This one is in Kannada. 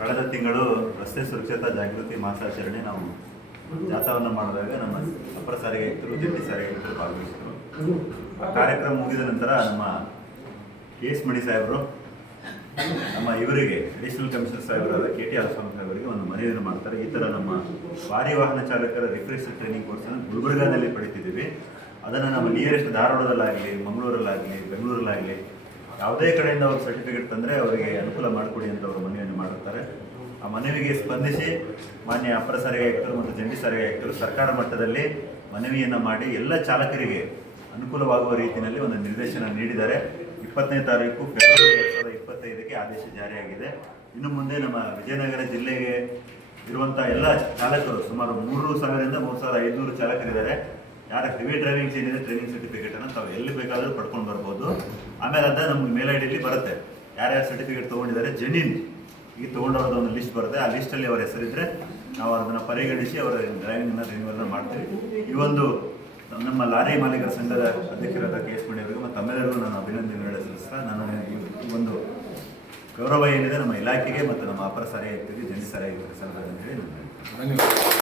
ಕಳೆದ ತಿಂಗಳು ರಸ್ತೆ ಸುರಕ್ಷತಾ ಜಾಗೃತಿ ಮಾಸಾಚರಣೆ ನಾವು ಜಾಥಾವನ್ನು ಮಾಡಿದಾಗ ನಮ್ಮ ಅಪರ ಸಾರಿಗೆ ಆಯುಕ್ತರು, ಜಂಟಿ ಸಾರಿಗೆ ಆಯುಕ್ತರು ಭಾಗವಹಿಸಿದರು. ಕಾರ್ಯಕ್ರಮ ಮುಗಿದ ನಂತರ ನಮ್ಮ KS ಮಣಿ ಸಾಹೇಬರು ನಮ್ಮ ಇವರಿಗೆ ಅಡಿಷನಲ್ ಕಮಿಷನರ್ ಸಾಹೇಬರಾದ KT ಆಲ್ಸ್ವಾಮಿ ಸಾಹೇಬರಿಗೆ ಒಂದು ಮನವಿಯನ್ನು ಮಾಡ್ತಾರೆ. ಈ ಥರ ನಮ್ಮ ಭಾರಿ ವಾಹನ ಚಾಲಕರ ರಿಫ್ರೆಶರ್ ಟ್ರೈನಿಂಗ್ ಕೋರ್ಸನ್ನು ಗುಲ್ಬರ್ಗಾದಲ್ಲಿ ಪಡಿತಿದ್ದೀವಿ. ಅದನ್ನು ನಮ್ಮ ನಿಯರೆಸ್ಟ್ ಧಾರವಾಡದಲ್ಲಾಗಲಿ, ಮಂಗಳೂರಲ್ಲಾಗಲಿ, ಬೆಂಗಳೂರಲ್ಲಾಗಲಿ ಯಾವುದೇ ಕಡೆಯಿಂದ ಅವ್ರು ಸರ್ಟಿಫಿಕೇಟ್ ತಂದರೆ ಅವರಿಗೆ ಅನುಕೂಲ ಮಾಡಿಕೊಡಿ ಅಂತ ಅವರು ಮನವಿಯನ್ನು ಮಾಡಿರ್ತಾರೆ. ಆ ಮನವಿಗೆ ಸ್ಪಂದಿಸಿ ಮಾನ್ಯ ಅಪರ ಸಾರಿಗೆ ಆಯುಕ್ತರು ಮತ್ತು ಜಂಟಿ ಸಾರಿಗೆ ಆಯುಕ್ತರು ಸರ್ಕಾರ ಮಟ್ಟದಲ್ಲಿ ಮನವಿಯನ್ನು ಮಾಡಿ ಎಲ್ಲ ಚಾಲಕರಿಗೆ ಅನುಕೂಲವಾಗುವ ರೀತಿಯಲ್ಲಿ ಒಂದು ನಿರ್ದೇಶನ ನೀಡಿದ್ದಾರೆ. 20ನೇ ತಾರೀಕು ಫೆಬ್ರವರಿ 2025ಕ್ಕೆ ಆದೇಶ ಜಾರಿಯಾಗಿದೆ. ಇನ್ನು ಮುಂದೆ ನಮ್ಮ ವಿಜಯನಗರ ಜಿಲ್ಲೆಗೆ ಇರುವಂಥ ಎಲ್ಲ ಚಾಲಕರು ಸುಮಾರು 3,000ರಿಂದ 3,500 ಚಾಲಕರಿದ್ದಾರೆ. ಯಾರ ಹೆವಿ ಡ್ರೈವಿಂಗ್ ಏನಿದೆ ಟ್ರೈನಿಂಗ್ ಸರ್ಟಿಫಿಕೇಟನ್ನು ತಾವು ಎಲ್ಲಿ ಬೇಕಾದರೂ ಪಡ್ಕೊಂಡು ಬರ್ಬೋದು. ಆಮೇಲೆ ಅದ ನಮ್ಗೆ ಮೇಲ್ ಐ ಡಿಲಿ ಬರುತ್ತೆ ಯಾರ್ಯಾರು ಸರ್ಟಿಫಿಕೇಟ್ ತೊಗೊಂಡಿದ್ದಾರೆ ಜೆನ್ಯೂನ್ ಈಗ ತೊಗೊಂಡವ್ರದ್ದು ಒಂದು ಲಿಸ್ಟ್ ಬರುತ್ತೆ. ಆ ಲಿಸ್ಟಲ್ಲಿ ಅವರ ಹೆಸರಿದ್ದರೆ ನಾವು ಅದನ್ನು ಪರಿಗಣಿಸಿ ಅವರ ಡ್ರೈವಿಂಗನ್ನು ರಿನ್ಯೂವಲ್ನ ಮಾಡ್ತೀವಿ. ಈ ಒಂದು ನಮ್ಮ ಲಾರಿ ಮಾಲೀಕರ ಸಂಘದ ಅಧ್ಯಕ್ಷರಾದ KS ಮಣಿ ಅವರಿಗೆ ಮತ್ತು ತಮ್ಮೆಲ್ಲರಿಗೂ ನಾನು ಅಭಿನಂದನೆಗಳು ಸಲ್ಲಿಸ್ತಾ ನಾನು ಈ ಒಂದು ಗೌರವ ಏನಿದೆ ನಮ್ಮ ಇಲಾಖೆಗೆ ಮತ್ತು ನಮ್ಮ ಅಪರ ಸಾರಿಗೆ ಆಯುಕ್ತರಿಗೆ, ಜಂಟಿ ಸಾರಿಗೆ ಆಯುಕ್ತರಿಗೆ ಸಲ್ಲಬೇಕು ಅಂತ ಹೇಳಿ ನಾನು